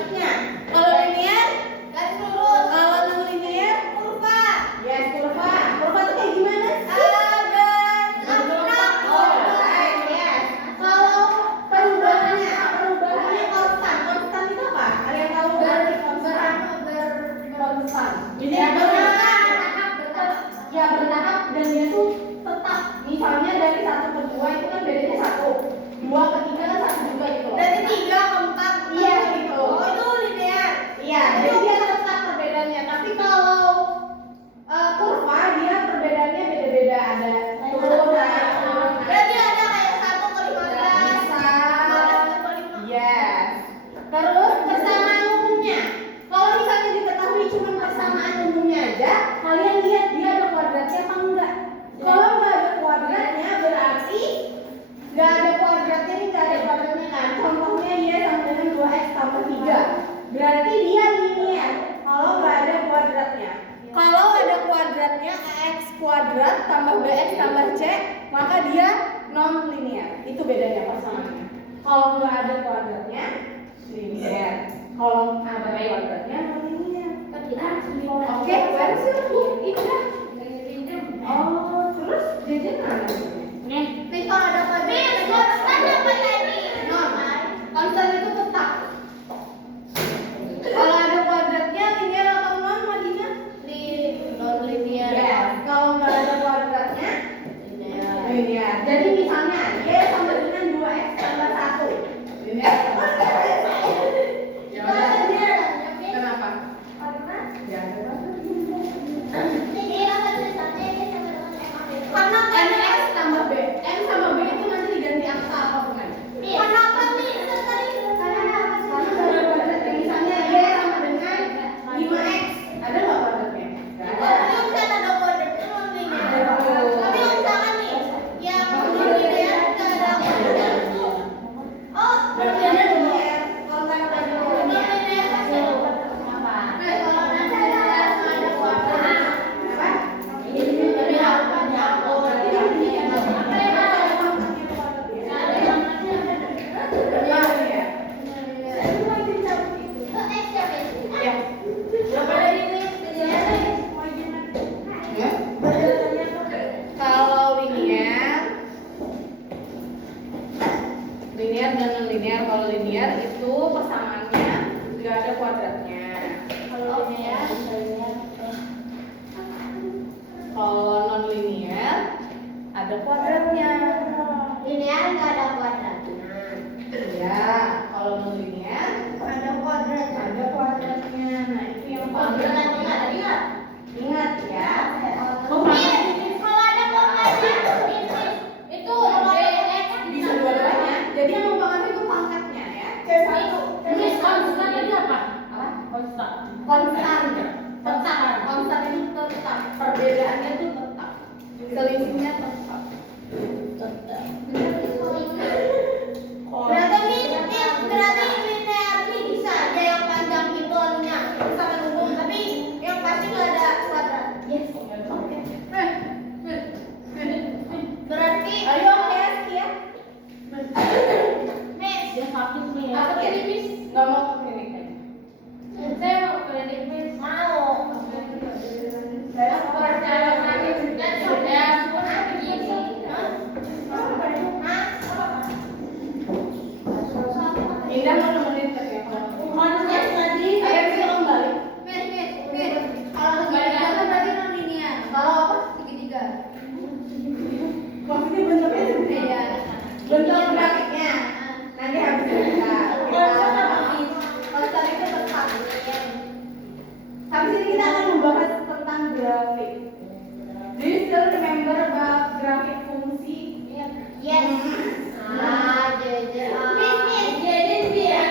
grafiknya. Kalau linear garis lurus. Kalau non linear kurva. Yes, kurva. Kurva tuh kayak gimana sih? Yes. Kalau perubahannya konstan. Konstan itu apa? Ada yang tahu berarti konstan? Konstan. Ini bertahap dan dia tuh tetap. Misalnya dari 1 ke 2 itu kan bedanya 1. 2 ke 3 kan 1 juga gitu loh. Berarti 3 ke 4. Iya gitu. Oh itu linear. Iya, jadi dia tetap perbedaannya. Tapi kalau kurva dia perbedaannya beda-beda, ada turun, naik. Berarti ada kayak 1 ke 15. Bisa. Yes. Terus persamaan umumnya. Kalau misalnya diketahui cuma persamaan umumnya aja, kalian lihat dia ada kuadratnya apa enggak. Kalau nggak ada kuadratnya berarti nggak ada kuadratnya ini nggak ada kuadratnya kan. Contohnya Y sama dengan 2x tambah 3. Berarti dia linear kalau nggak ada kuadratnya. Kalau ada kuadratnya ax kuadrat tambah bx tambah c, maka dia non linear. Itu bedanya persamaannya. Kalau nggak ada kuadratnya linear. Kalau ada kuadratnya non linear. Oke, where's your book? Indah. Oh, terus jajan mana? Nih kalau ada kuadratnya konstan apa tadi? Non. Konstan itu tetap. Kalau ada kuadratnya linear atau non madinya? Non linear. Ya. Kalau nggak ada kuadratnya linear. Jadi misalnya Y sama dengan 2x tambah 1. Linear. Ya udah. Kenapa? Ya. Karena MX tambah B. M sama B itu nanti diganti angka apa bukan? Kenapa nih? Karena ada kuadratnya. Misalnya Y sama dengan 5x. Ada nggak kuadratnya? Tapi misalnya ada kuadratnya non linear. Tapi misalkan nih yang non linear nggak ada kuadratnya. Oh, berarti linear. Kalau nggak ada linear. Kenapa? Kalau nanti ada kuadratnya. Linear dan non linear. Kalau linear itu persamaannya nggak ada kuadratnya. Kalau linear, kalau non linear ada kuadratnya. Linear nggak ada kuadratnya. Ya, kalau non linear ada kuadratnya. Ada kuadratnya. Nah itu yang kuadratnya ingat ya. Kalau ada pangkatnya itu bisa dua-duanya. Jadi yang mempengaruhi itu pangkatnya ya. Ini konstan tadi apa? Konstan. Konstan itu tetap. Perbedaannya itu tetap. Selisihnya tetap. Berarti linear ini bisa aja yang panjang itu anunya sama umum, tapi yang pasti nggak ada kuadrat. Yes. Oke. Berarti ayo oke ya. Miss, dia sakit nih. Aku jadi Miss. Nggak mau ke klinik kan? Saya mau ke klinik Miss. Mau. Saya percaya sakit dan sudah begini. Indah mau nemenin ke ya. Manusia tadi. Ayo kita kembali. Miss. Kalau segitiga kan berarti non linear. Kalau apa? Segitiga. Maksudnya bentuknya seperti ya. Bentuk grafiknya. Nanti habis kita. Konstan itu tetap. Habis ini kita akan membahas tentang grafik. Do you still remember about grafik fungsi? Yes. Miss, jadi dia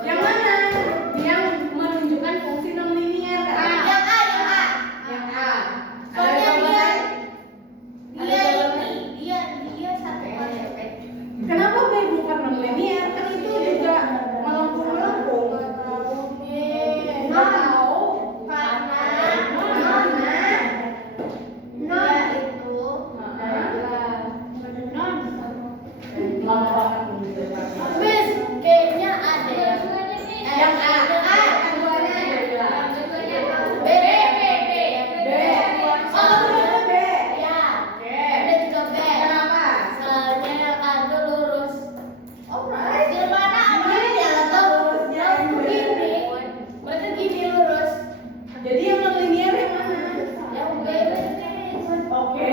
Yang mana? Yang menunjukkan fungsi non linear. Yang A. Soalnya dia satu konsep. Kenapa B bukan non linear? Kan itu juga melengkung. Nggak tahu karena non itu adalah non. Lama banget. Bis, kayaknya ada yang A. Keduanya ada. B. Oh, bener B. Ya. Ada juga B. Kenapa? Soalnya yang A itu lurus. Alright. Di mana ada yang lurus? Gini. Berarti gini lurus. Jadi yang non linear yang mana? Yang B. Oke.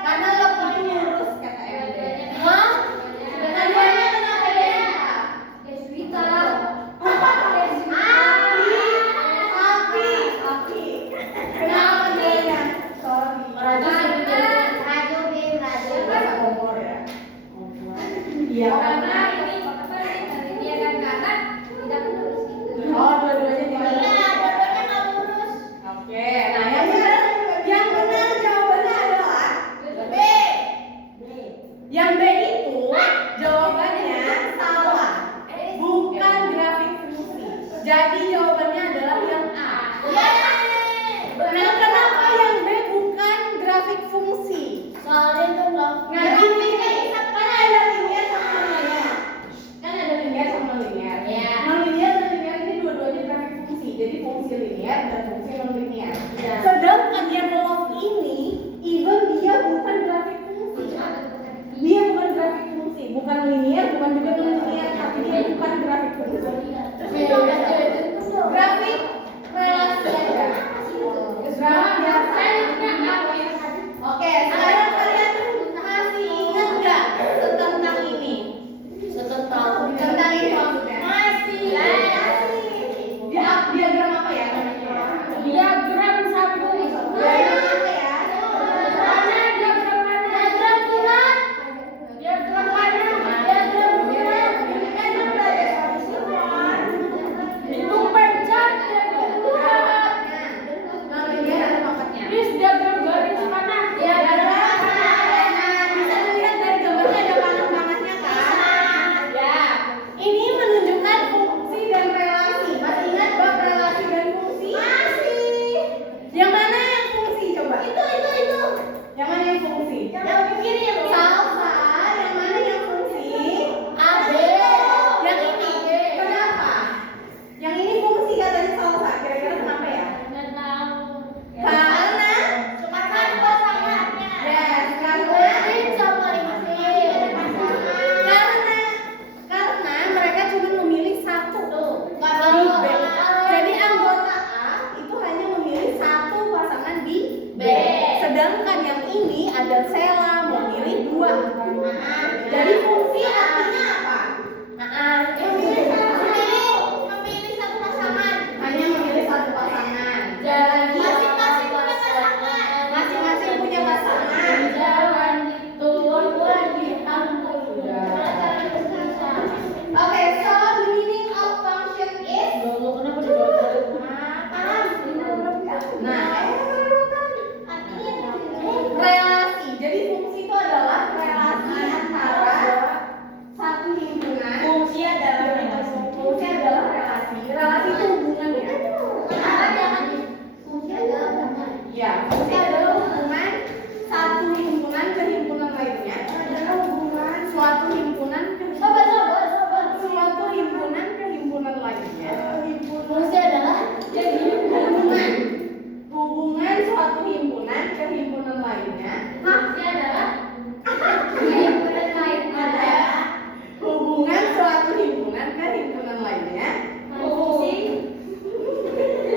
Karena lo ini lurus kata MD. Hah? Keduanya kenapa ya? Deswita. Api. Kenapa dia? Sorry. Raju. Bahasa kompor ya. Iya. Karena ini dia kan kanan tidak lurus gitu. Oh, dua-duanya tidak lurus. Iya, dua-duanya nggak lurus. Oke. Nah, yang benar jawabannya adalah B. Yang B itu jawabannya salah. Bukan grafik fungsi. Jadi jawabannya adalah yang A. Nah, kenapa yang B bukan grafik fungsi? Soalnya itu loh. Nah, ini kan ada linear sama non-linear. Non-linear dan linear ini dua-duanya grafik fungsi. Jadi fungsi linear dan fungsi non-linear. Sedangkan yang log ini, even dia bukan grafik fungsi. Dia bukan grafik fungsi, bukan linear, bukan juga non-linear, tapi dia bukan grafik fungsi. Grafik relasi aja. Grafik biasa. Oke, sekarang kalian masih ingat nggak tentang ini? Tentang ini maksudnya? Masih. Diagram apa ya? Diagram satu. Diagram apa ya? Diagram bulat. Diagram mana? Diagram bulat. Itu pencet diagram bulat. Nah, ini ada tongkatnya. Terus diagram garis mana? Diagram panah. Bisa dilihat dari gambarnya ada panah-panahnya kan? Ya. Ini menunjukkan fungsi dan relasi. Masih ingat bab relasi dan fungsi? Masih. Yang mana yang fungsi coba? Itu. Yang mana yang fungsi? Yang begini yang salsa. Yang mana yang fungsi? AB. Yang ini. Kenapa? Yang ini fungsi katanya salsa. Kira-kira kenapa ya? Nggak tahu. Karena cuma satu pasangannya. Yes, karena mereka cuma memilih satu. Di B. Jadi anggota A itu hanya memilih satu pasangan di B. Sedangkan yang ini ada Sela memilih dua. Jadi fungsi artinya apa? Memilih satu pasangan. Hanya memilih satu pasangan. Jadi masing-masing punya pasangan. Jangan diturun diampun. Oke, so the meaning of function is. Relasi. Jadi fungsi itu adalah relasi antara satu himpunan. Fungsi adalah relasi. Relasi itu hubungan ya. Fungsi adalah hubungan. Ya, fungsi adalah hubungan satu himpunan ke himpunan lainnya. Adalah hubungan suatu himpunan ke suatu himpunan ke himpunan lainnya. Fungsi adalah jadi hubungan suatu himpunan ke himpunan lainnya. Fungsi adalah himpunan lainnya. Hubungan suatu himpunan ke himpunan lainnya. Fungsi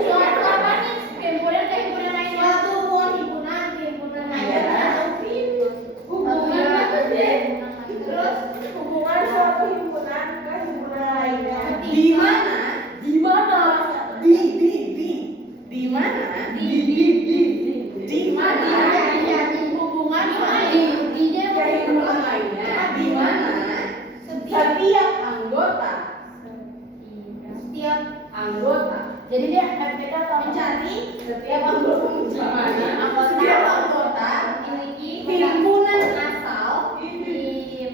suatu apa nih? Himpunan ke himpunan lainnya. Suatu himpunan ke himpunan lainnya. Hubungan apa sih? Terus hubungan suatu himpunan ke himpunan lainnya. Di mana? Di mana? Hubungan ke himpunan lainnya. Di mana? Setiap anggota. Setiap Anggota. jadi dia MPK atau Mencari setiap anggota mencari Anggota. setiap anggota memiliki himpunan asal. Setiap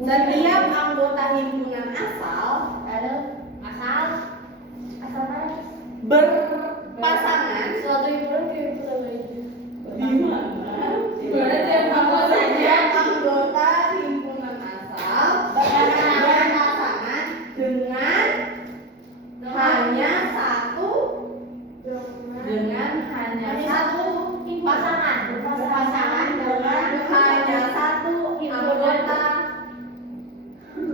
himpunan anggota himpunan asal asal berpasangan suatu himpunan ke himpunan lain. di mana? Setiap anggota himpunan asal berpasangan dengan hanya satu pasangan dengan hanya satu anggota.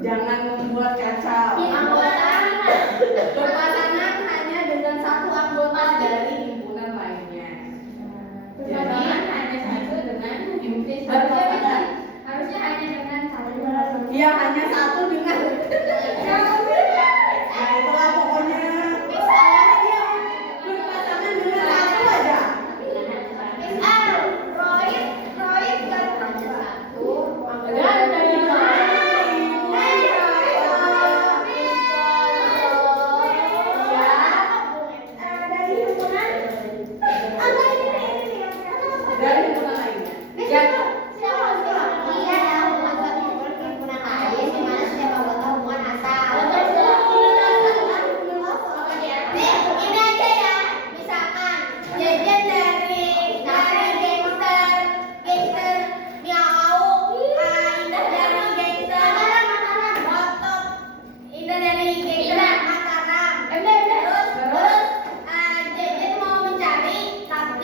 Jangan membuat kacau. Berpasangan hanya dengan satu anggota dari himpunan lainnya. harusnya hanya dengan satu. Iya, hanya satu dengan. Nah, itulah pokoknya. Dia berpasangan dengan satu aja. Dari himpunan lainnya.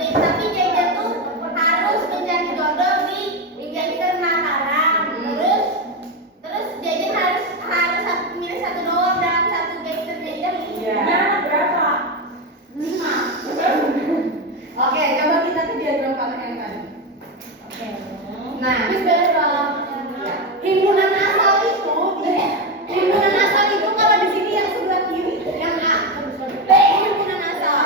Tapi Jajan tuh harus mencari jodoh di gangster Mataram. Terus Jajan harus milih satu doang dalam satu gangster Jajan. Berapa? 5. Oke, coba kita ke diagram kanan yang tadi. Nah, himpunan asal itu kalau di sini yang sebelah kiri, yang A. Himpunan asal.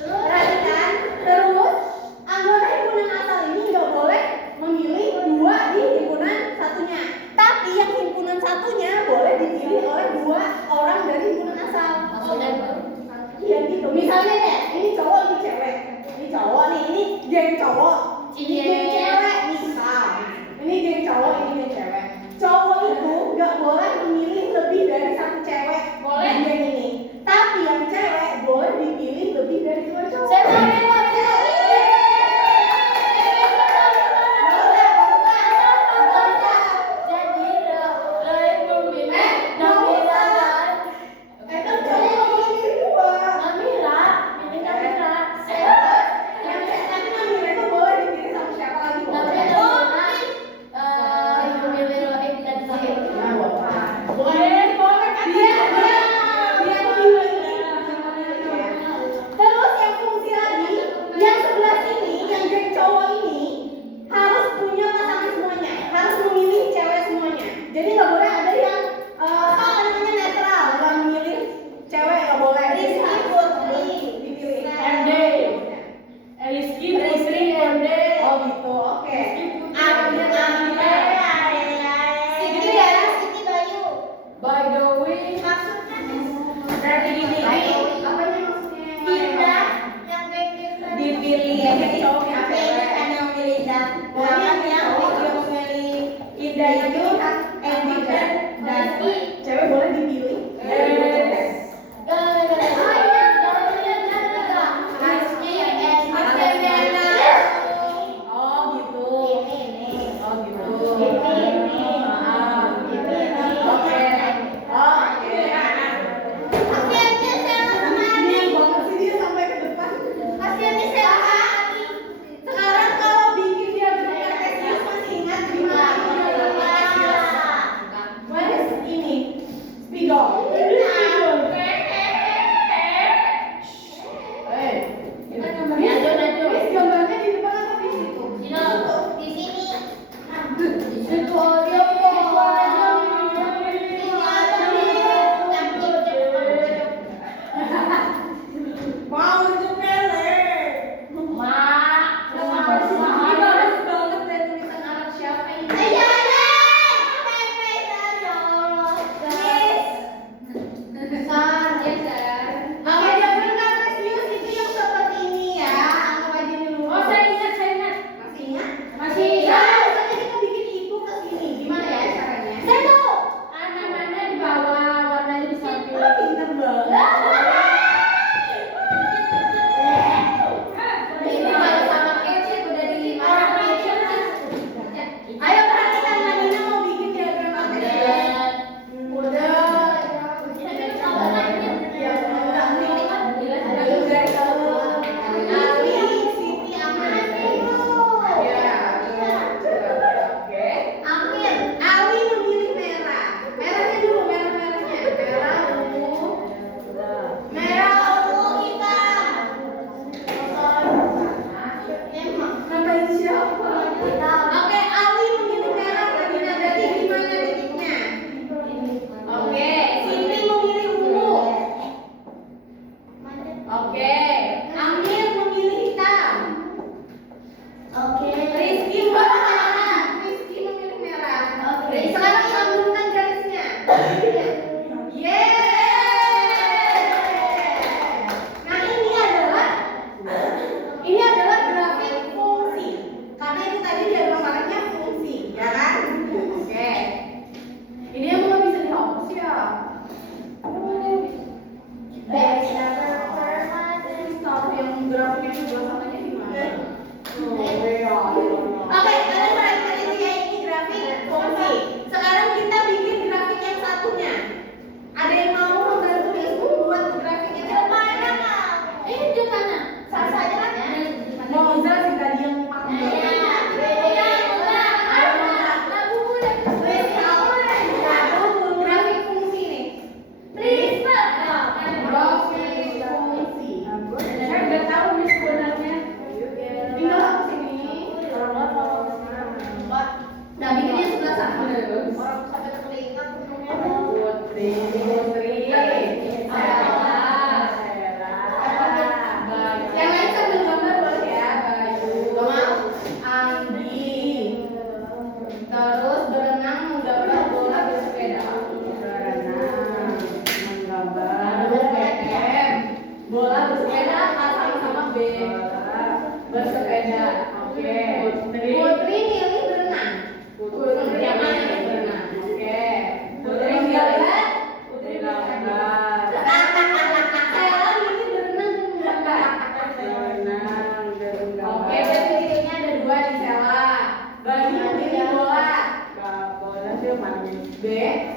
Perhatikan, terus anggota himpunan asal ini nggak boleh memilih dua di himpunan satunya. Tapi yang himpunan satunya boleh dipilih oleh dua orang dari himpunan asal. Iya gitu. Misalnya deh, ini cowok, ini cewek. Ini cowok nih, ini geng cowok. Ini geng cewek, misal. Ini geng cowok, ini geng cewek. Cowok itu nggak boleh memilih lebih dari satu cewek di geng ini. Tapi yang cewek boleh dipilih lebih dari dua cowok. Yang cewek tapi namanya itu boleh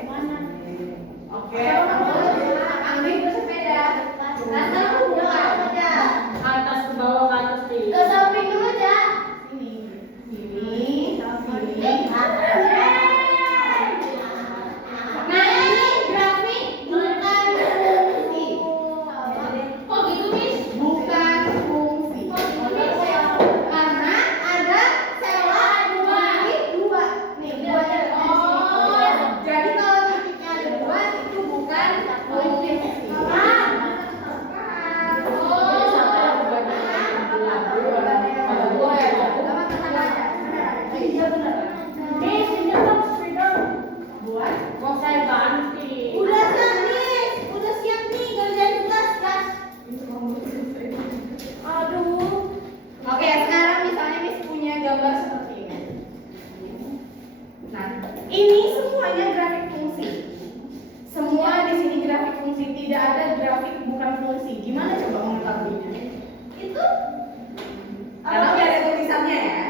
Mana? Oke, Anggi bersepeda. Nah, sekarang aku buka. Atas ke bawah ke atas di. Ke samping dulu aja. Sini. Nah, ini grafik bukan fungsi. Kok gitu, Miss? Bukan fungsi. Karena ada celah dua. Nih, duanya ada di sini. Jadi kalau titiknya ada dua, itu bukan fungsi. Buat Mau saya ganti. Udah kan, Miss? Udah siap nih kerjain tugas, Gas. Aduh. Oke, sekarang misalnya Miss punya gambar seperti ini. Nah, ini semuanya grafik fungsi. Semua di sini grafik fungsi, tidak ada grafik bukan fungsi. Gimana coba mengetahuinya? Itu Karena udah ada tulisannya ya.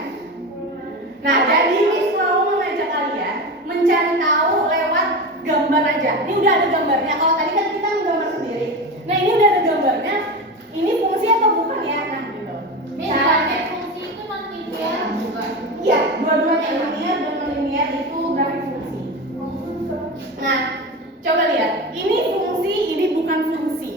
Nah, jadi Miss mau mengajak kalian mencari tahu lewat gambar aja. Ini udah ada gambarnya. Kalau tadi kan kita menggambar sendiri. Nah, ini udah ada gambarnya. Ini fungsi atau bukan ya? Nah, gitu. Miss, Caranya. grafik fungsi itu non-linear bukan? Iya, dua-duanya linear dan non-linear itu grafik fungsi. Nah, coba lihat. Ini fungsi, ini bukan fungsi.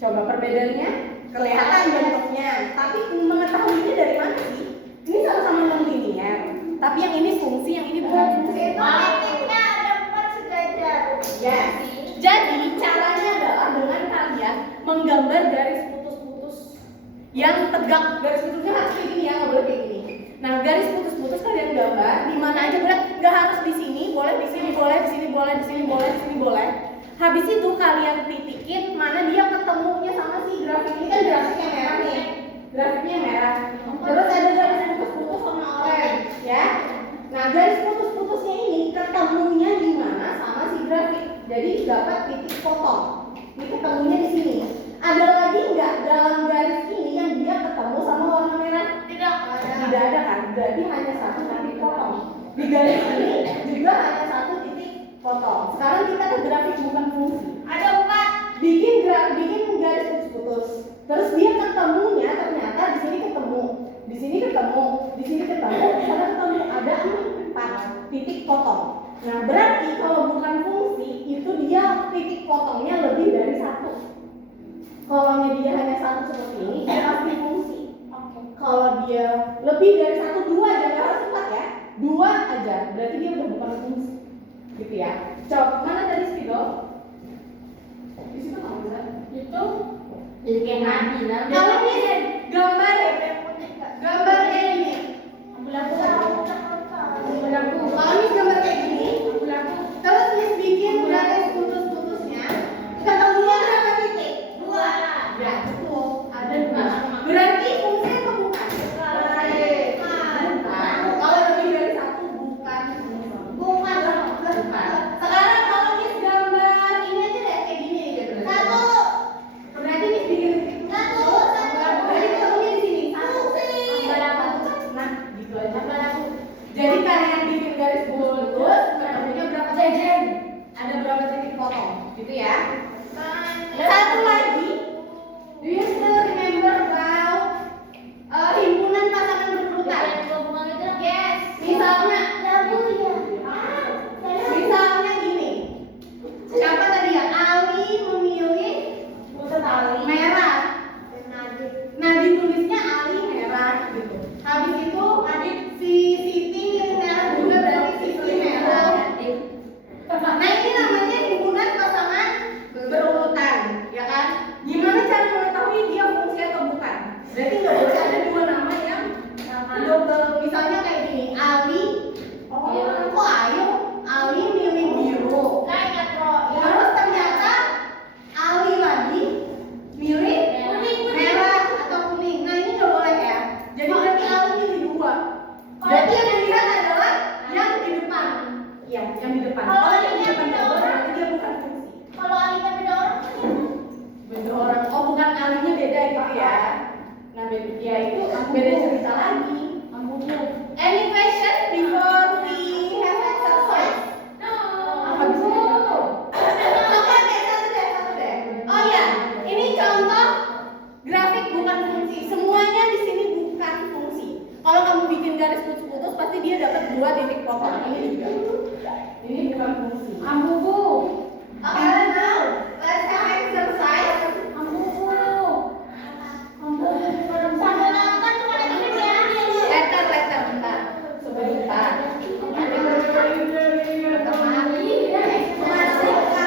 Coba perbedaannya kelihatan bentuknya, tapi mengetahuinya dari mana sih? Ini sama-sama non-linear, tapi yang ini fungsi, yang ini bukan fungsi. itu titiknya ada 4 sejajar. Yes. Jadi caranya adalah dengan kalian menggambar garis putus-putus yang tegak. Garis putusnya harus kayak gini ya, nggak boleh kayak gini. Nah, garis putus-putus kalian gambar di mana aja berat, nggak harus di sini, boleh di sini, boleh di sini, boleh di sini, boleh di sini, boleh. Habis itu kalian titikin mana dia ketemunya sama si grafik ini kan grafiknya merah nih, grafiknya merah. Terus ada garis putus-putus sama orange, ya. Nah, garis putus-putusnya ini ketemunya di mana sama si grafik. Jadi dapat titik potong. Ini ketemunya di sini. Ada lagi nggak dalam garis ini yang dia ketemu sama warna merah? Tidak Tidak ada kan? Berarti hanya satu titik potong. Di garis ini juga hanya satu titik potong. Sekarang kita ke grafik bukan fungsi. ada 4. Bikin garis putus-putus. Terus dia ketemunya ternyata di sini ketemu, di sini ketemu, di sini ketemu, di sana ketemu. Ada 4 titik potong. Nah, berarti kalau bukan fungsi itu dia titik potongnya lebih dari 1. Kalau dia hanya 1 seperti ini, dia pasti fungsi. Kalau dia lebih dari 1, 2 aja, nggak harus 4 ya. 2 aja, berarti dia udah bukan fungsi. Gitu ya. Coba mana tadi spidol? Di situ nggak bisa. Itu jadi kayak nadi lah. Kalau ini gambar kayak gini. Kalau ini gambar kayak gini, terus Miss bikin garis putus-putusnya, ketemunya berapa titik? 2. Ya, betul. Ada 2. Berarti fungsi atau bukan? Bukan. Kalau lebih dari 1 bukan. Bukan. Sekarang kalau Miss gambar ini aja deh kayak gini aja berarti. 1. Berarti Miss bikin titik. 1. Berarti ketemunya di sini. 1. Nah, gitu aja. Jadi kalian bikin garis putus, ketemunya berapa jajan? Ada berapa titik potong, gitu ya?